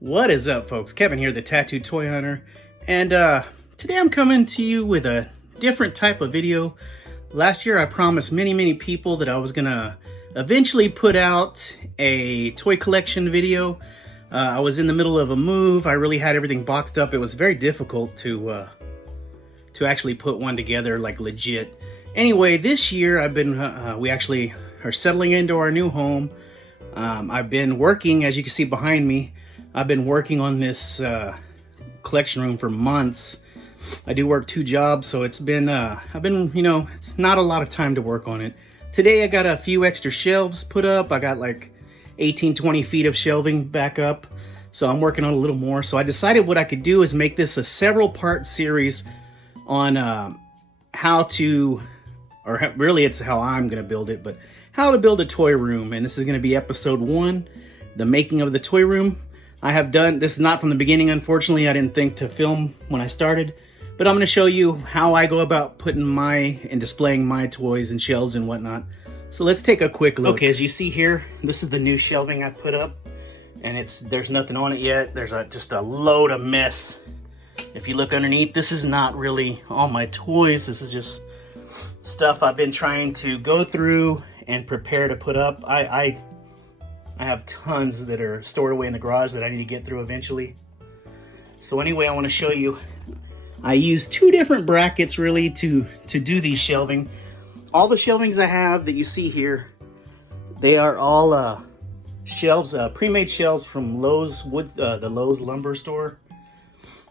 What is up, folks? Kevin here, the Tattooed Toy Hunter, and today I'm coming to you with a different type of video. Last year I promised many people that I was gonna eventually put out a toy collection video. I was in the middle of a move. I really had everything boxed up. It was very difficult to actually put one together like legit. Anyway, this year I've been we actually are settling into our new home. I've been working, as you can see behind me, I've been working on this collection room for months. I do work 2 jobs, so it's been, it's not a lot of time to work on it. Today I got a few extra shelves put up. I got like 18-20 feet of shelving back up, so I'm working on a little more. So I decided what I could do is make this a several part series on how to, or really it's how I'm gonna build it, but how to build a toy room. And this is gonna be episode 1, the making of the toy room. I have done, this is not from the beginning, unfortunately. I didn't think to film when I started, but I'm gonna show you how I go about putting and displaying my toys and shelves and whatnot. So let's take a quick look. Okay, as you see here, this is the new shelving I put up, and there's nothing on it yet. There's just a load of mess. If you look underneath, this is not really all my toys. This is just stuff I've been trying to go through and prepare to put up. I have tons that are stored away in the garage that I need to get through eventually. So anyway, I want to show you, I use 2 different brackets really to do these shelving. All the shelvings I have that you see here, they are all shelves, pre-made shelves from Lowe's the Lowe's lumber store.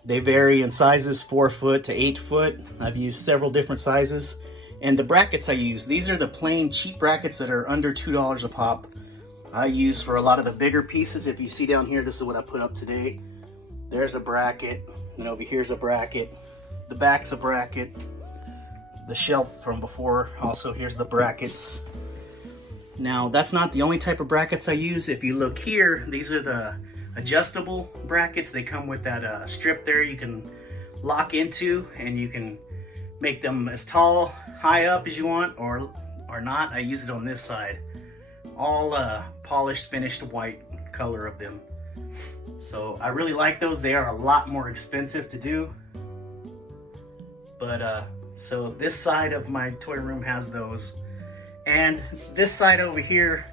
They vary in sizes, 4 foot to 8 foot. I've used several different sizes. And the brackets I use, these are the plain cheap brackets that are under $2 a pop. I use for a lot of the bigger pieces. If you see down here, this is what I put up today. There's a bracket, and over here's a bracket. The back's a bracket. The shelf from before, also here's the brackets. Now, that's not the only type of brackets I use. If you look here, these are the adjustable brackets. They come with that strip there you can lock into, and you can make them as tall, high up as you want, or not. I use it on this side. All polished, finished white color of them. So I really like those. They are a lot more expensive to do. But so this side of my toy room has those. And this side over here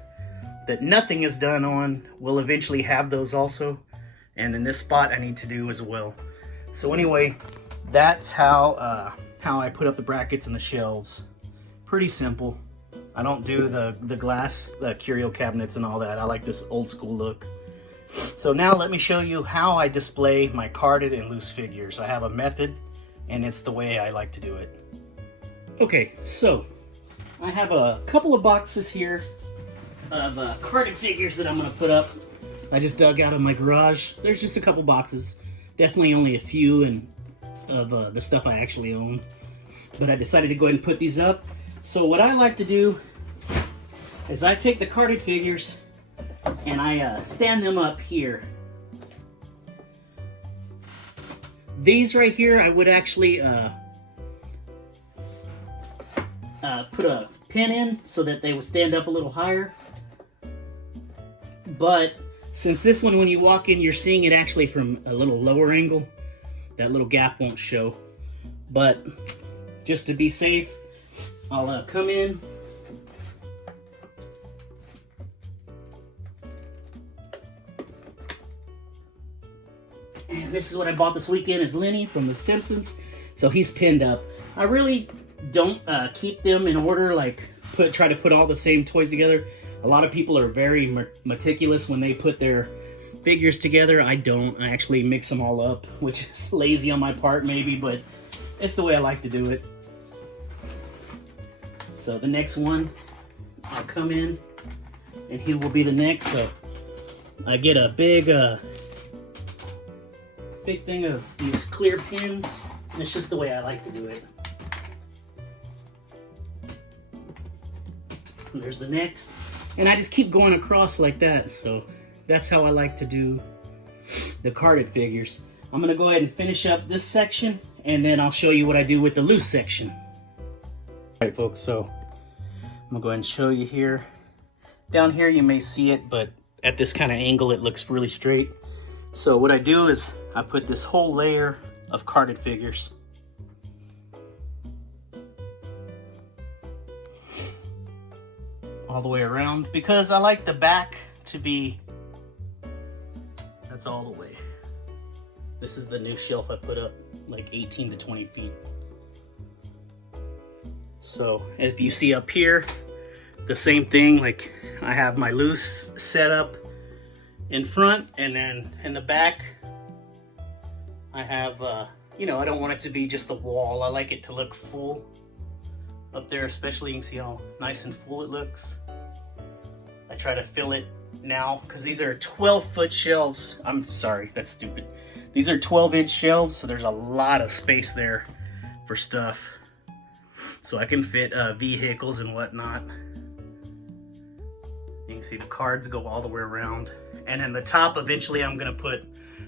that nothing is done on will eventually have those also. And in this spot I need to do as well. So anyway, that's how I put up the brackets and the shelves. Pretty simple. I don't do the glass, the curio cabinets and all that. I like this old school look. So now let me show you how I display my carded and loose figures. I have a method, and it's the way I like to do it. Okay, so I have a couple of boxes here of carded figures that I'm gonna put up. I just dug out of my garage. There's just a couple boxes. Definitely only a few of the stuff I actually own. But I decided to go ahead and put these up. So what I like to do is I take the carded figures and I stand them up here. These right here, I would actually put a pin in so that they would stand up a little higher. But since this one, when you walk in, you're seeing it actually from a little lower angle, that little gap won't show. But just to be safe, I'll come in, and this is what I bought this weekend, is Lenny from the Simpsons. So he's pinned up. I really don't keep them in order, like try to put all the same toys together. A lot of people are very meticulous when they put their figures together. I don't. I actually mix them all up, which is lazy on my part maybe, but it's the way I like to do it. So the next one, I'll come in, and he will be the next. So I get a big thing of these clear pins, and it's just the way I like to do it. And there's the next, and I just keep going across like that. So that's how I like to do the carded figures. I'm gonna go ahead and finish up this section, and then I'll show you what I do with the loose section. Alright folks, so I'm gonna go ahead and show you here. Down here you may see it, but at this kind of angle it looks really straight. So what I do is I put this whole layer of carded figures. All the way around, because I like the back to be, that's all the way. This is the new shelf I put up, like 18 to 20 feet. So if you see up here, the same thing, like I have my loose set up in front, and then in the back, I have, you know, I don't want it to be just a wall. I like it to look full up there, especially you can see how nice and full it looks. I try to fill it now because these are 12-foot shelves. I'm sorry, that's stupid. These are 12-inch shelves, so there's a lot of space there for stuff. So I can fit vehicles and whatnot. You can see the cards go all the way around. And then the top, eventually I'm gonna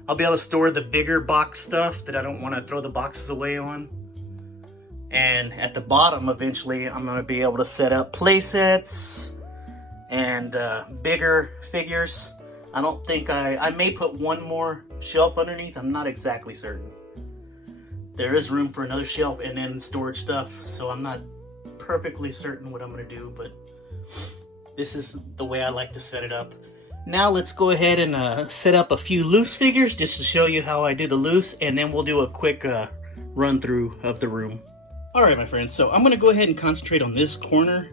I'll be able to store the bigger box stuff that I don't want to throw the boxes away on. And at the bottom, eventually I'm gonna be able to set up play sets and bigger figures. I don't think I may put one more shelf underneath. I'm not exactly certain. There is room for another shelf and then storage stuff, so I'm not perfectly certain what I'm gonna do, but this is the way I like to set it up. Now let's go ahead and set up a few loose figures just to show you how I do the loose, and then we'll do a quick run through of the room. All right, my friends, so I'm gonna go ahead and concentrate on this corner.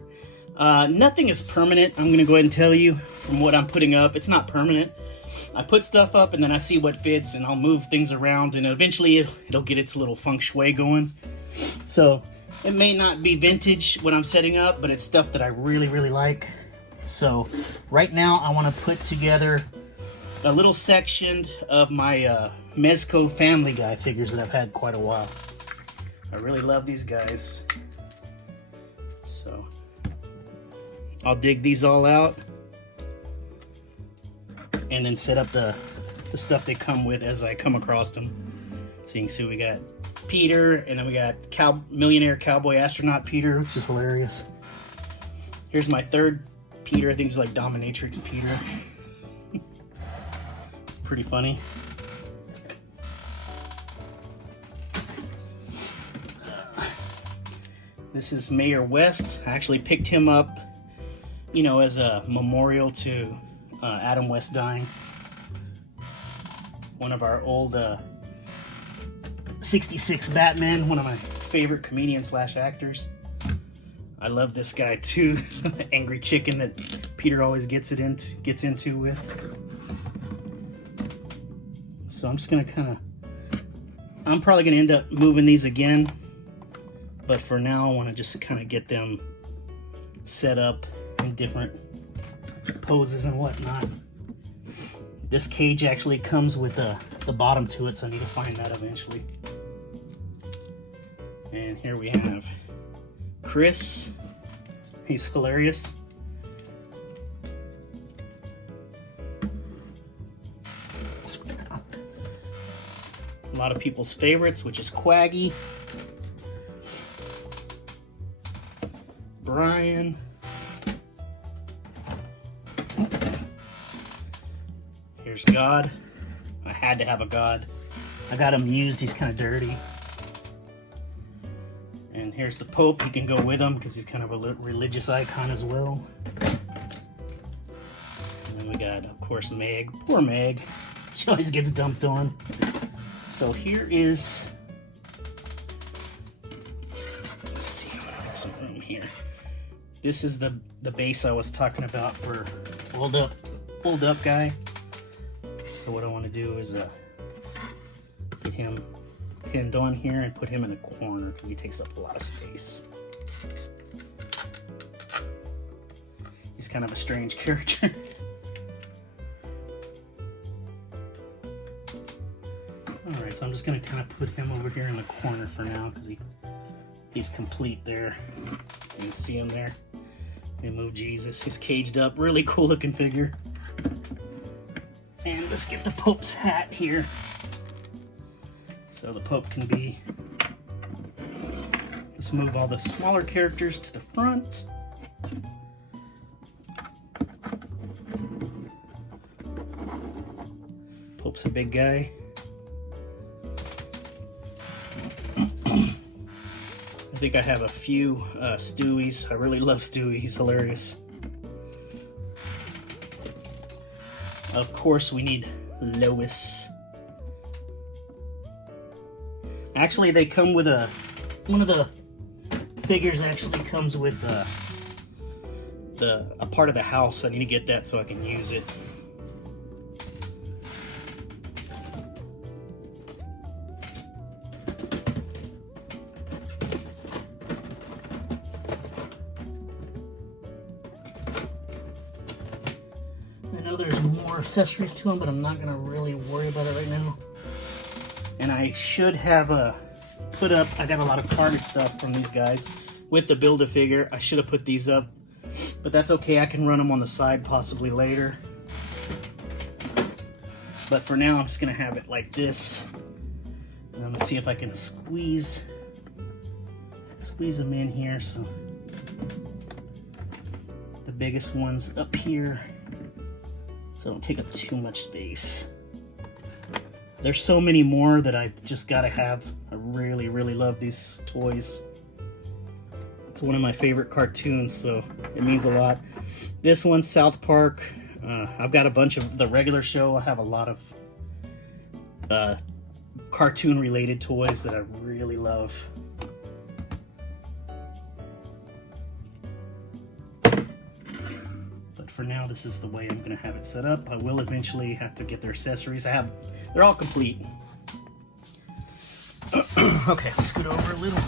Nothing is permanent. I'm gonna go ahead and tell you from what I'm putting up. It's not permanent. I put stuff up and then I see what fits and I'll move things around, and eventually it'll get its little feng shui going. So it may not be vintage what I'm setting up, but it's stuff that I really, really like. So right now I want to put together a little section of my Mezco Family Guy figures that I've had quite a while. I really love these guys. So I'll dig these all out and then set up the stuff they come with as I come across them. So you can see we got Peter, and then we got Millionaire Cowboy Astronaut Peter, which is hilarious. Here's my third Peter. I think he's like Dominatrix Peter. Pretty funny. This is Mayor West. I actually picked him up, you know, as a memorial to Adam West dying. One of our old 66 Batman, one of my favorite comedians slash actors. I love this guy too, the angry chicken that Peter always gets into with. So I'm just gonna I'm probably gonna end up moving these again, but for now I want to just kind of get them set up in different poses and whatnot. This cage actually comes with the bottom to it, so I need to find that eventually. And here we have Chris. He's hilarious. A lot of people's favorites, which is Quaggy, Brian, here's God. I had to have a God. I got him used, he's kind of dirty. And here's the Pope. You can go with him because he's kind of a religious icon as well. And then we got, of course, Meg. Poor Meg. She always gets dumped on. So here is, let's see, I'm gonna get some room here. This is the base I was talking about for pulled up guy. So what I want to do is get him pinned on here and put him in a corner because he takes up a lot of space. He's kind of a strange character. Alright, so I'm just going to kind of put him over here in the corner for now because he's complete there. You can see him there. They move Jesus. He's caged up. Really cool looking figure. And let's get the Pope's hat here. So the Pope can be... Let's move all the smaller characters to the front. Pope Hope's a big guy. I think I have a few Stewies. I really love Stewie. He's hilarious. Of course, we need Lois. Actually, they come with one of the figures actually comes with a part of the house. I need to get that so I can use it. I know there's more accessories to them, but I'm not gonna really worry about it right now. And I should have put up, I got a lot of carded stuff from these guys with the Build-A-Figure. I should have put these up, but that's okay. I can run them on the side possibly later. But for now, I'm just gonna have it like this. And I'm gonna see if I can squeeze them in here. So the biggest one's up here, so don't take up too much space. There's so many more that I just gotta have. I really, really love these toys. It's one of my favorite cartoons, so it means a lot. This one's South Park. I've got a bunch of the regular show. I have a lot of cartoon-related toys that I really love. But for now, this is the way I'm gonna have it set up. I will eventually have to get their accessories. They're all complete. Okay, I'll scoot over a little.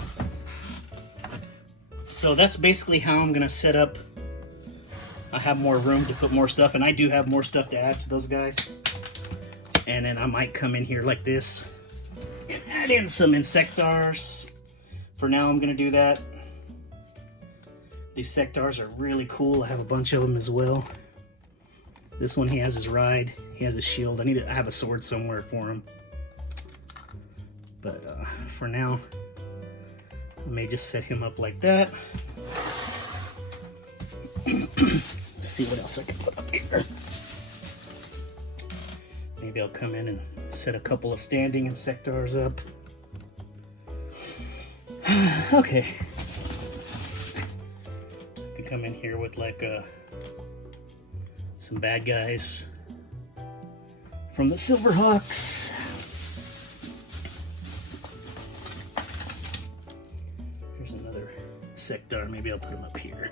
So that's basically how I'm gonna set up. I have more room to put more stuff, and I do have more stuff to add to those guys. And then I might come in here like this and add in some Insectars. For now, I'm gonna do that. These Sectars are really cool. I have a bunch of them as well. This one, he has his ride. He has his shield. I have a sword somewhere for him. But for now, I may just set him up like that. Let's see what else I can put up here. Maybe I'll come in and set a couple of standing Insectars up. Okay. I can come in here with like some bad guys from the Silverhawks. Here's another Sectar. Maybe I'll put him up here.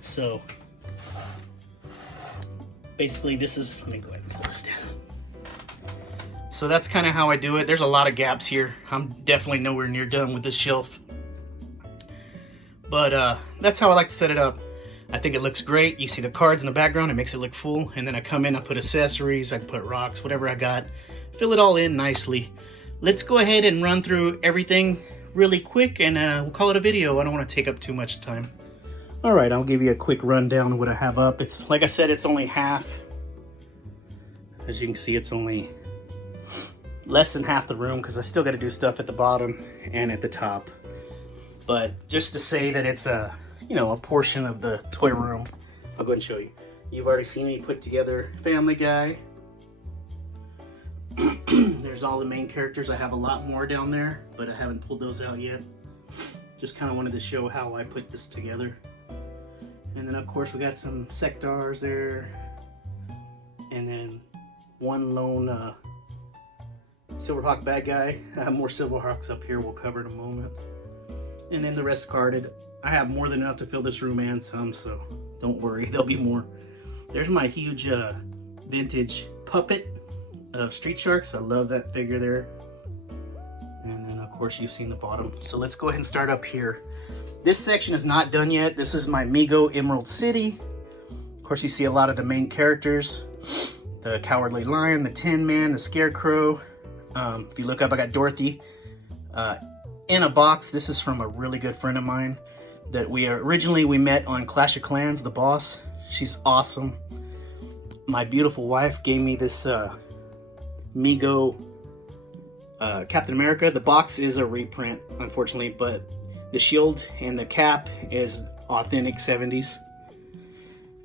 So basically this is, let me go ahead and pull this down. So that's kind of how I do it. There's a lot of gaps here. I'm definitely nowhere near done with this shelf. But that's how I like to set it up. I think it looks great. You see the cards in the background, it makes it look full. And then I come in, I put accessories, I put rocks, whatever I got. Fill it all in nicely. Let's go ahead and run through everything really quick, and we'll call it a video. I don't want to take up too much time. All right, I'll give you a quick rundown of what I have up. It's, like I said, it's only half. As you can see, it's only less than half the room because I still got to do stuff at the bottom and at the top. But just to say that it's a, you know, a portion of the toy room, I'll go ahead and show you. You've already seen me put together Family Guy. There's all the main characters. I have a lot more down there, but I haven't pulled those out yet. Just kind of wanted to show how I put this together. And then of course we got some Sectars there. And then one lone Silverhawk bad guy. I have more Silverhawks up here we'll cover in a moment. And then the rest carded. I have more than enough to fill this room and some, so don't worry, there'll be more. There's my huge vintage puppet of Street Sharks. I love that figure there. And then of course you've seen the bottom. So let's go ahead and start up here. This section is not done yet. This is my Mego Emerald City. Of course you see a lot of the main characters. The Cowardly Lion, the Tin Man, the Scarecrow. If you look up, I got Dorothy in a box. This is from a really good friend of mine that we met on Clash of Clans, the boss. She's awesome. My beautiful wife gave me this Mego Captain America. The box is a reprint, unfortunately, but the shield and the cap is authentic 70s.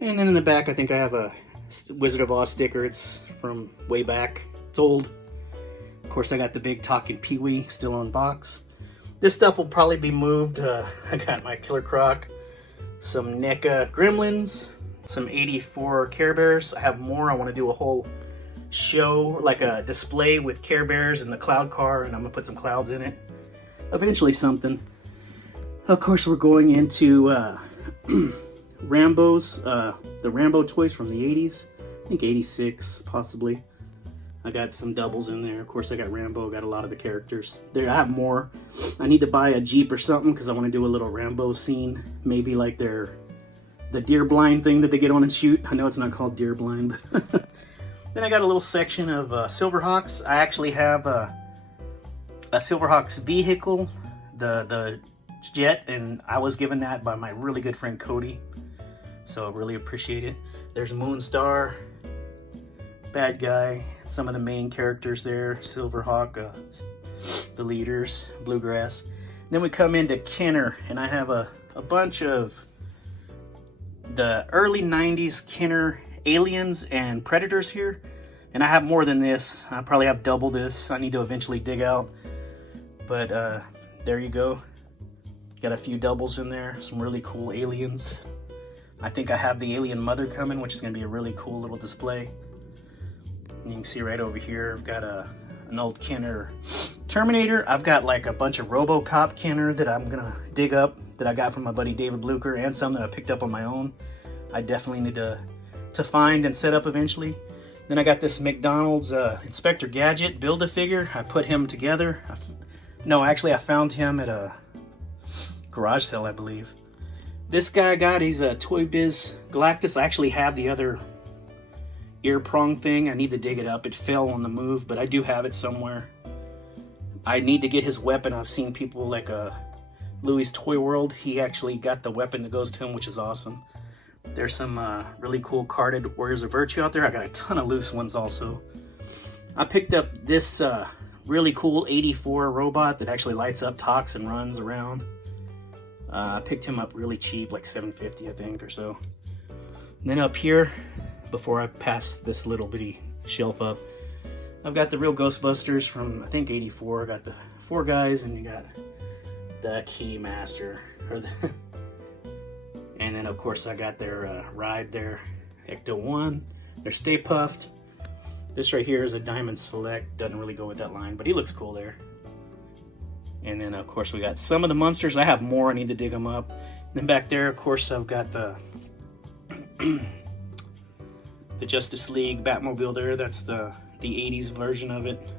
And then in the back, I think I have a Wizard of Oz sticker. It's from way back. It's old. Of course, I got the big talking Pee-wee still on box. This stuff will probably be moved. I got my Killer Croc, some NECA Gremlins, some 84 Care Bears. I have more. I want to do a whole show, like a display with Care Bears and the Cloud Car, and I'm going to put some clouds in it. Eventually something. Of course, we're going into Rambo's, the Rambo toys from the 80s. I think 86, possibly. I got some doubles in there. Of course, I got Rambo, got a lot of the characters. There, I have more. I need to buy a Jeep or something because I want to do a little Rambo scene. Maybe like the deer blind thing that they get on and shoot. I know it's not called deer blind. But then I got a little section of Silverhawks. I actually have a Silverhawks vehicle, the jet, and I was given that by my really good friend Cody. So I really appreciate it. There's Moonstar, Bad Guy, some of the main characters there, Silverhawk, the leaders, Bluegrass. Then we come into Kenner, and I have a bunch of the early 90s Kenner aliens and predators here. And I have more than this. I probably have double this. I need to eventually dig out. But there you go. Got a few doubles in there, some really cool aliens. I think I have the alien mother coming, which is going to be a really cool little display. And you can see right over here, I've got an old Kenner Terminator. I've got like a bunch of RoboCop Kenner that I'm going to dig up that I got from my buddy David Blucker, and some that I picked up on my own. I definitely need to find and set up eventually. Then I got this McDonald's Inspector Gadget Build-A-Figure. I put him together. I found him at a garage sale, I believe. This guy I got, he's a Toy Biz Galactus. I actually have the other ear prong thing. I need to dig it up. It fell on the move, but I do have it somewhere. I need to get his weapon. I've seen people like Louis' Toy World. He actually got the weapon that goes to him, which is awesome. There's some really cool carded Warriors of Virtue out there. I got a ton of loose ones also. I picked up this really cool 84 robot that actually lights up, talks, and runs around. I picked him up really cheap, like $7.50 I think or so. And then up here, before I pass this little bitty shelf up, I've got the real Ghostbusters from I think 84. I got the 4 guys, and you got the Keymaster. And then of course I got their ride, their Ecto 1, their Stay Puffed. This right here is a Diamond Select. Doesn't really go with that line, but he looks cool there. And then, of course, we got some of the monsters. I have more. I need to dig them up. And then back there, of course, I've got the the Justice League Batmobile there. That's the 80s version of it.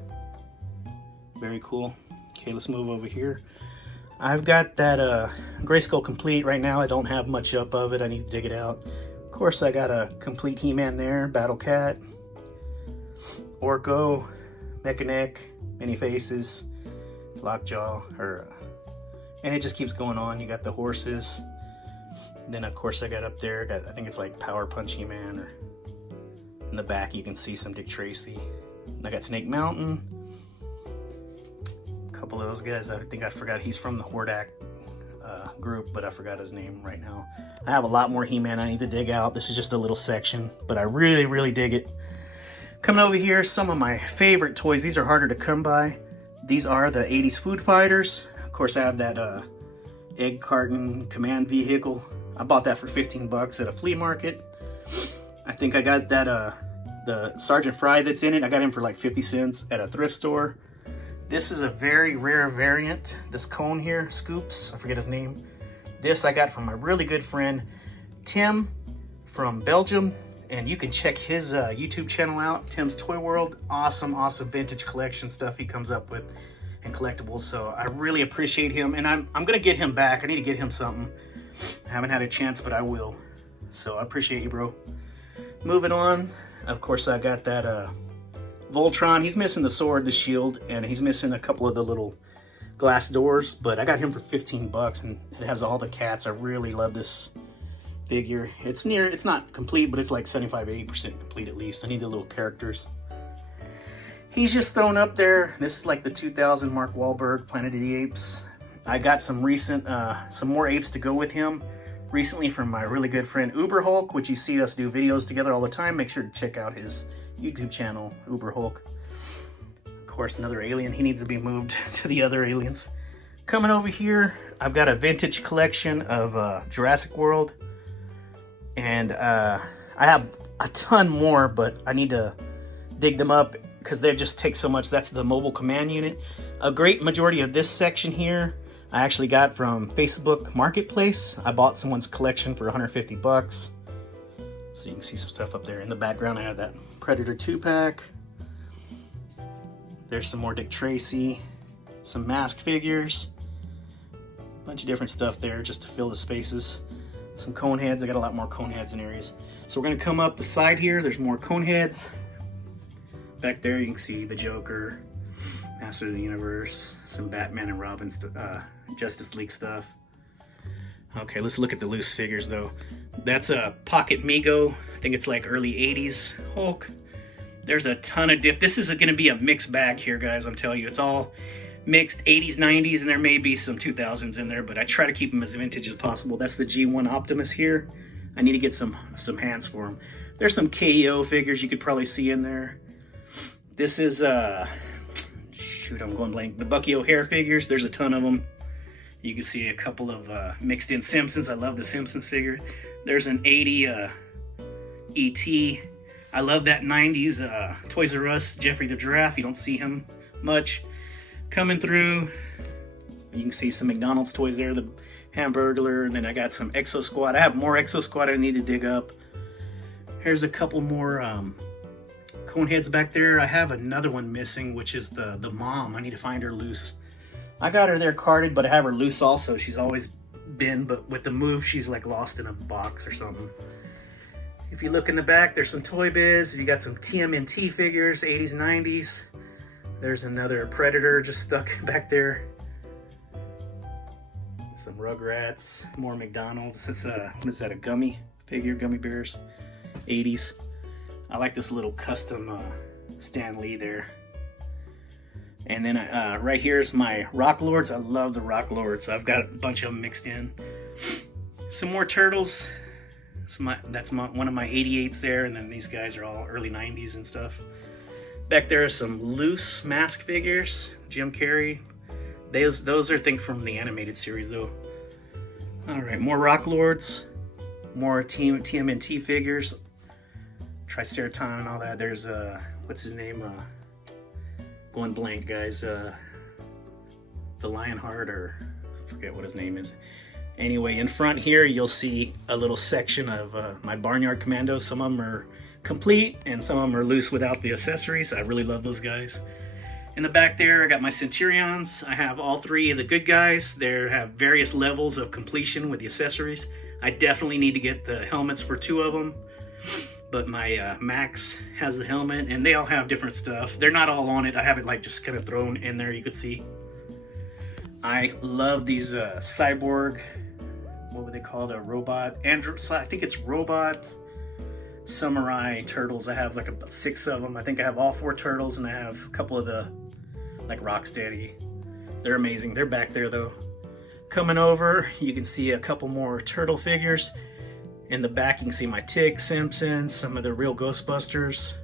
Very cool. Okay, let's move over here. I've got that Grayskull Complete right now. I don't have much up of it. I need to dig it out. Of course, I got a complete He-Man there. Battle Cat, Orko, Mechanic, Many Faces, Lockjaw, and it just keeps going on. You got the horses. And then of course I got up there, I think it's like Power Punch He-Man, or in the back you can see some Dick Tracy. And I got Snake Mountain. A couple of those guys, I think I forgot, he's from the Hordak group, but I forgot his name right now. I have a lot more He-Man I need to dig out. This is just a little section, but I really dig it. Coming over here, some of my favorite toys. These are harder to come by. These are the 80s Food Fighters. Of course, I have that egg carton command vehicle. I bought that for 15 bucks at a flea market. I think I got that the Sergeant Fry that's in it. I got him for like 50 cents at a thrift store. This is a very rare variant. This cone here, Scoops, I forget his name. This I got from my really good friend Tim from Belgium. And you can check his YouTube channel out, Tim's Toy World. Awesome vintage collection stuff he comes up with and collectibles. So I really appreciate him, and I'm gonna get him back. I need to get him something. I haven't had a chance, but I will. So I appreciate you, bro. Moving on, of course I got that Voltron. He's missing the sword, the shield, and he's missing a couple of the little glass doors, but I got him for 15 bucks, and it has all the cats. I really love this figure. It's not complete, but it's like 75-80% complete at least. I need the little characters. He's just thrown up there. This is like the 2000 Mark Wahlberg Planet of the Apes. I got some more apes to go with him recently from my really good friend UberHulk, which you see us do videos together all the time. Make sure to check out his YouTube channel, UberHulk. Of course, another alien. He needs to be moved to the other aliens. Coming over here, I've got a vintage collection of Jurassic World. And I have a ton more, but I need to dig them up because they just take so much. That's the mobile command unit. A great majority of this section here I actually got from Facebook Marketplace. I bought someone's collection for 150 bucks. So you can see some stuff up there. In the background, I have that Predator 2-pack. There's some more Dick Tracy, some mask figures, a bunch of different stuff there just to fill the spaces. Some cone heads. I got a lot more cone heads in areas. So we're gonna come up the side here. There's more cone heads. Back there you can see the Joker, Master of the Universe, some Batman and Robin, Justice League stuff. Okay, let's look at the loose figures though. That's a Pocket Mego. I think it's like early 80s Hulk. There's a ton of this is gonna be a mixed bag here, guys. I'm telling you, it's all mixed 80s, 90s, and there may be some 2000s in there, but I try to keep them as vintage as possible. That's the G1 Optimus here. I need to get some hands for him. There's some KO figures you could probably see in there. This is, shoot, I'm going blank. The Bucky O'Hare figures, there's a ton of them. You can see a couple of mixed in Simpsons. I love the Simpsons figure. There's an 80 E.T. I love that 90s Toys R Us Jeffrey the Giraffe. You don't see him much. Coming through, you can see some McDonald's toys there, the Hamburglar, and then I got some Exo Squad. I have more Exo Squad I need to dig up. Here's a couple more cone heads back there. I have another one missing, which is the mom. I need to find her loose. I got her there carded, but I have her loose also. She's always been, but with the move, she's like lost in a box or something. If you look in the back, there's some Toy Biz. You got some TMNT figures, 80s, 90s. There's another Predator just stuck back there. Some Rugrats, more McDonald's. It's what is that, a gummy figure, gummy bears, 80s. I like this little custom Stan Lee there. And then right here is my Rock Lords. I love the Rock Lords. I've got a bunch of them mixed in. Some more Turtles. That's one of my 88s there, and then these guys are all early 90s and stuff. Back there are some loose mask figures, Jim Carrey. Those are things from the animated series though. All right, more Rock Lords, more TMNT figures, Triceraton and all that. There's what's his name? Going blank, guys. The Lionheart, or I forget what his name is. Anyway, in front here you'll see a little section of my Barnyard Commandos. Some of them are complete and some of them are loose without the accessories. I really love those guys. In the back there I got my Centurions. I have all three of the good guys. They have various levels of completion with the accessories. I definitely need to get the helmets for two of them, but my Max has the helmet and they all have different stuff. They're not all on it. I have it like just kind of thrown in there, you could see. I love these cyborg, what would they call the robot? I think it's robot samurai turtles. I have like about 6 of them. I think I have all 4 turtles, and I have a couple of the like Rocksteady. They're amazing. They're back there though. Coming over, you can see a couple more turtle figures. In the back, you can see my Tick, Simpsons, some of the real Ghostbusters,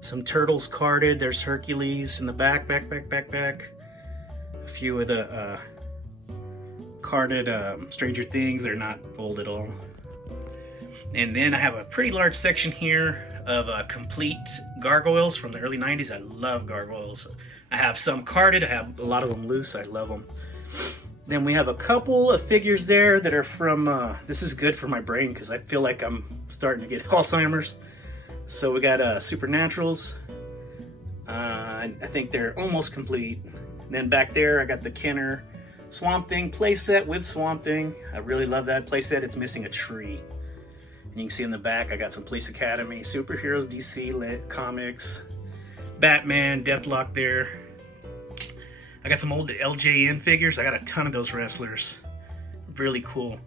some turtles carded. There's Hercules in the back. A few of the carded Stranger Things. They're not old at all. And then I have a pretty large section here of complete gargoyles from the early 90s. I love gargoyles. I have some carded. I have a lot of them loose. I love them. Then we have a couple of figures there that are from, this is good for my brain because I feel like I'm starting to get Alzheimer's. So we got Supernaturals. I think they're almost complete. And then back there, I got the Kenner Swamp Thing playset with Swamp Thing. I really love that playset. It's missing a tree. And you can see in the back, I got some Police Academy, Superheroes, DC Lit Comics, Batman, Deathlock there. I got some old LJN figures. I got a ton of those wrestlers. Really cool.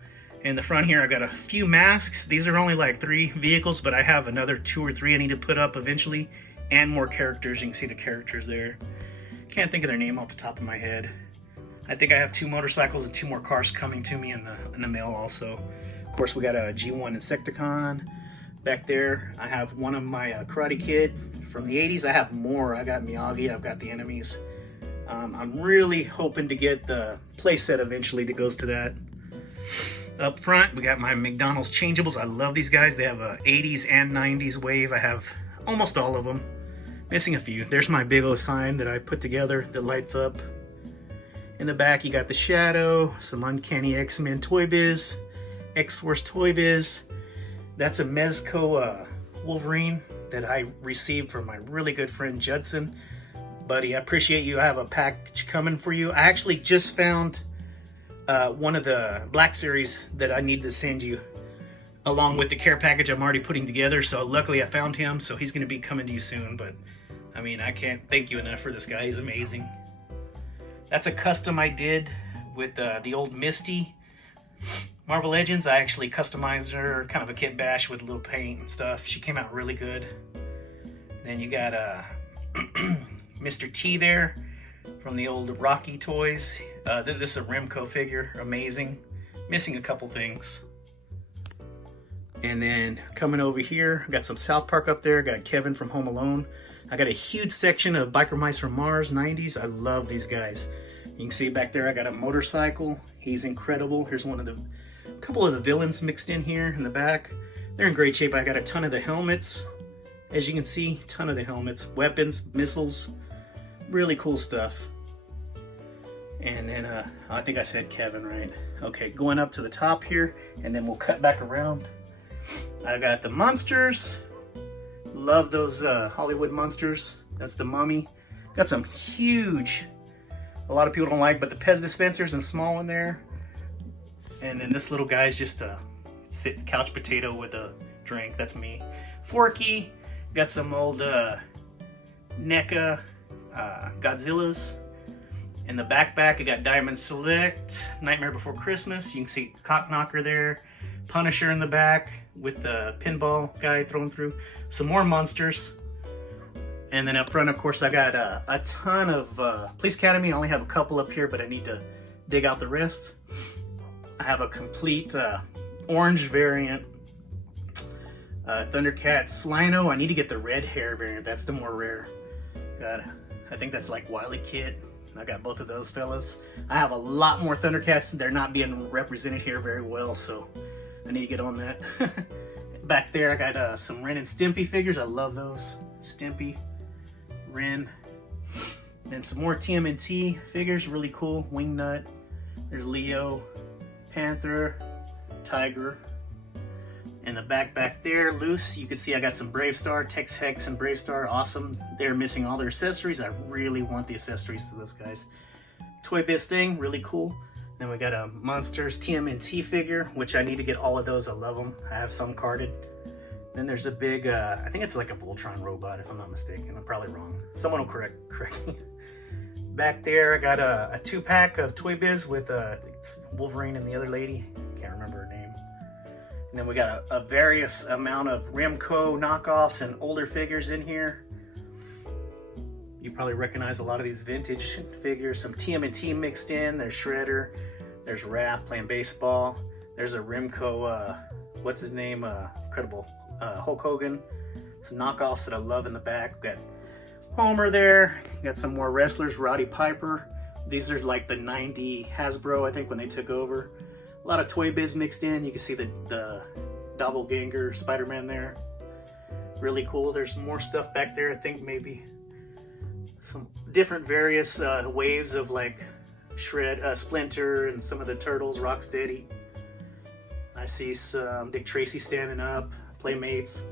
In the front here, I got a few masks. These are only like 3 vehicles, but I have another 2 or 3 I need to put up eventually, and more characters. You can see the characters there. Can't think of their name off the top of my head. I think I have 2 motorcycles and 2 more cars coming to me in the mail also. Of course, we got a G1 Insecticon. Back there, I have one of my Karate Kid from the 80s. I have more. I got Miyagi, I've got the enemies. I'm really hoping to get the playset eventually that goes to that. Up front, we got my McDonald's changeables. I love these guys. They have a 80s and 90s wave. I have almost all of them. Missing a few. There's my big O sign that I put together that lights up. In the back, you got the Shadow, some Uncanny X-Men Toy Biz, X-Force Toy Biz. That's a Mezco Wolverine that I received from my really good friend Judson. Buddy, I appreciate you. I have a package coming for you. I actually just found one of the Black Series that I need to send you along with the care package I'm already putting together. So luckily I found him, so he's going to be coming to you soon. But I mean, I can't thank you enough for this guy. He's amazing. That's a custom I did with the old Misty Marvel Legends. I actually customized her, kind of a kit bash with a little paint and stuff. She came out really good. Then you got Mr. T there from the old Rocky toys. This is a Remco figure, amazing. Missing a couple things. And then coming over here, I got some South Park up there. Got Kevin from Home Alone. I got a huge section of Biker Mice from Mars 90s. I love these guys. You can see back there I got a motorcycle. He's incredible. Here's one of the couple of the villains mixed in here in the back. They're in great shape. I got a ton of the helmets. As you can see, ton of the helmets, weapons, missiles, really cool stuff. And then I think I said Kevin, right? Okay, going up to the top here, and then we'll cut back around. I got the monsters. Love those Hollywood monsters. That's the Mummy. Got some huge, a lot of people don't like, but the Pez dispensers and small in there. And then this little guy's just a couch potato with a drink. That's me. Forky. Got some old NECA Godzillas. In the backpack, I got Diamond Select, Nightmare Before Christmas. You can see Cock Knocker there. Punisher in the back with the pinball guy thrown through. Some more monsters. And then up front, of course, I got a ton of Police Academy. I only have a couple up here, but I need to dig out the rest. I have a complete orange variant. Thundercats Lino. I need to get the red hair variant. That's the more rare. I think that's like Wily Kit. I got both of those fellas. I have a lot more Thundercats. They're not being represented here very well, so I need to get on that. Back there, I got some Ren and Stimpy figures. I love those. Stimpy, Ren. Then some more TMNT figures. Really cool. Wingnut. There's Leo, Panther, Tiger. In the back there, loose, you can see I got some Brave Star, Tex Hex and Brave Star. Awesome. They're missing all their accessories. I really want the accessories to those guys. Toy Biz thing, really cool. Then we got a Monsters TMNT figure, which I need to get all of those. I love them. I have some carded. Then there's a big, I think it's like a Voltron robot, if I'm not mistaken. I'm probably wrong. Someone will correct me. Back there, I got a 2-pack of Toy Biz with Wolverine and the other lady. Can't remember her name. And then we got a various amount of Remco knockoffs and older figures in here. You probably recognize a lot of these vintage figures. Some TMNT mixed in. There's Shredder. There's Raph playing baseball. There's a Remco, what's his name? Incredible. Hulk Hogan. Some knockoffs that I love in the back. We've got Homer there. Got some more wrestlers. Roddy Piper. These are like the 90 Hasbro, I think, when they took over. A lot of Toy Biz mixed in. You can see the doppelganger Spider-Man there. Really cool. There's more stuff back there. I think maybe some different various waves of like Splinter and some of the Turtles, Rocksteady. I see some Dick Tracy standing up, Playmates,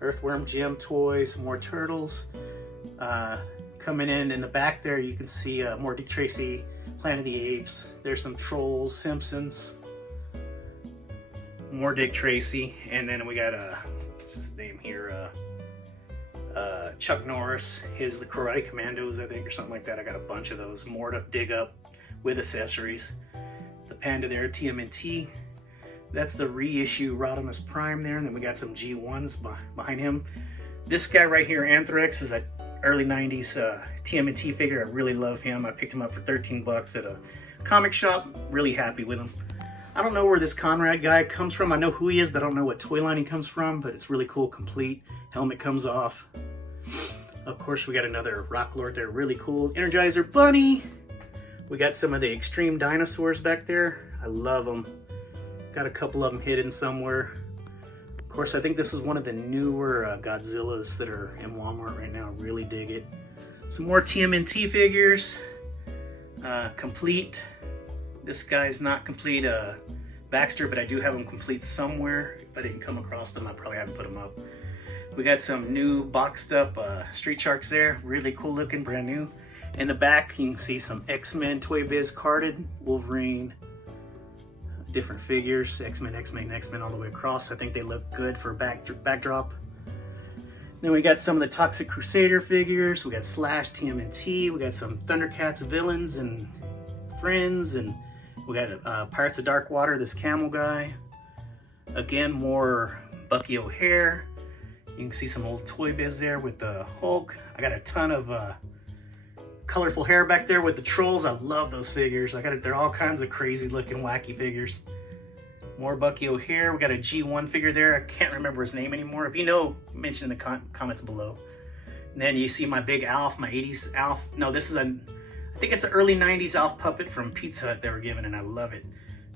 Earthworm Jim toys, more Turtles. Coming in the back there, you can see more Dick Tracy, Planet of the Apes. There's some Trolls, Simpsons. More Dick Tracy, and then we got what's his name here? Chuck Norris, the Karate Commandos, I think, or something like that. I got a bunch of those, more to dig up with accessories. The Panda there, TMNT. That's the reissue Rodimus Prime there, and then we got some G1s behind him. This guy right here, Anthrax, is an early 90s TMNT figure. I really love him. I picked him up for 13 bucks at a comic shop. Really happy with him. I don't know where this Conrad guy comes from. I know who he is, but I don't know what toy line he comes from, but it's really cool, complete. Helmet comes off. Of course, we got another Rock Lord there, really cool. Energizer Bunny. We got some of the extreme dinosaurs back there. I love them. Got a couple of them hidden somewhere. Of course, I think this is one of the newer Godzillas that are in Walmart right now. Really dig it. Some more TMNT figures. Complete. This guy's not complete Baxter, but I do have him complete somewhere. If I didn't come across them, I probably haven't put them up. We got some new boxed up Street Sharks there. Really cool looking, brand new. In the back, you can see some X-Men Toy Biz carded, Wolverine, different figures, X-Men, all the way across. I think they look good for backdrop. Then we got some of the Toxic Crusader figures. We got Slash, TMNT. We got some Thundercats villains and friends, and we got Pirates of Dark Water, this camel guy. Again, more Bucky O'Hare. You can see some old Toy Biz there with the Hulk. I got a ton of colorful hair back there with the trolls. I love those figures. They're all kinds of crazy looking wacky figures. More Bucky O'Hare. We got a G1 figure there. I can't remember his name anymore. If you know, mention in the comments below. And then you see my big Alf, my 80s Alf. No, this is I think it's an early 90s Alf puppet from Pizza Hut they were given, and I love it.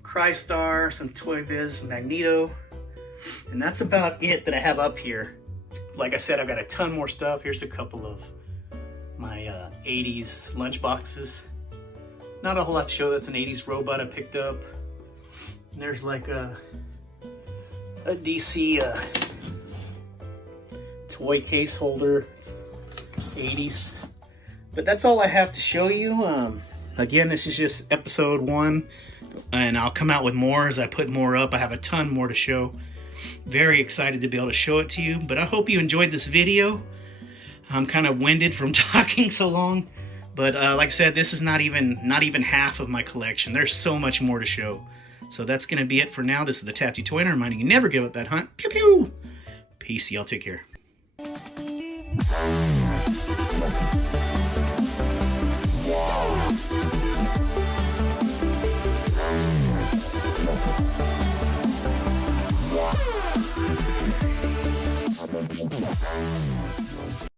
Crystar, some Toy Biz, Magneto. And that's about it that I have up here. Like I said, I've got a ton more stuff. Here's a couple of my 80s lunch boxes. Not a whole lot to show. That's an 80s robot I picked up. And there's like a DC toy case holder. It's 80s. But that's all I have to show you. Again, this is just episode 1. And I'll come out with more as I put more up. I have a ton more to show. Very excited to be able to show it to you, but I hope you enjoyed this video. I'm kind of winded from talking so long, but like I said, this is not even half of my collection. There's so much more to show. So that's going to be it for now. This is the Tattoo Toy Hunter, reminding you never give up that hunt. Pew pew! Peace, y'all take care.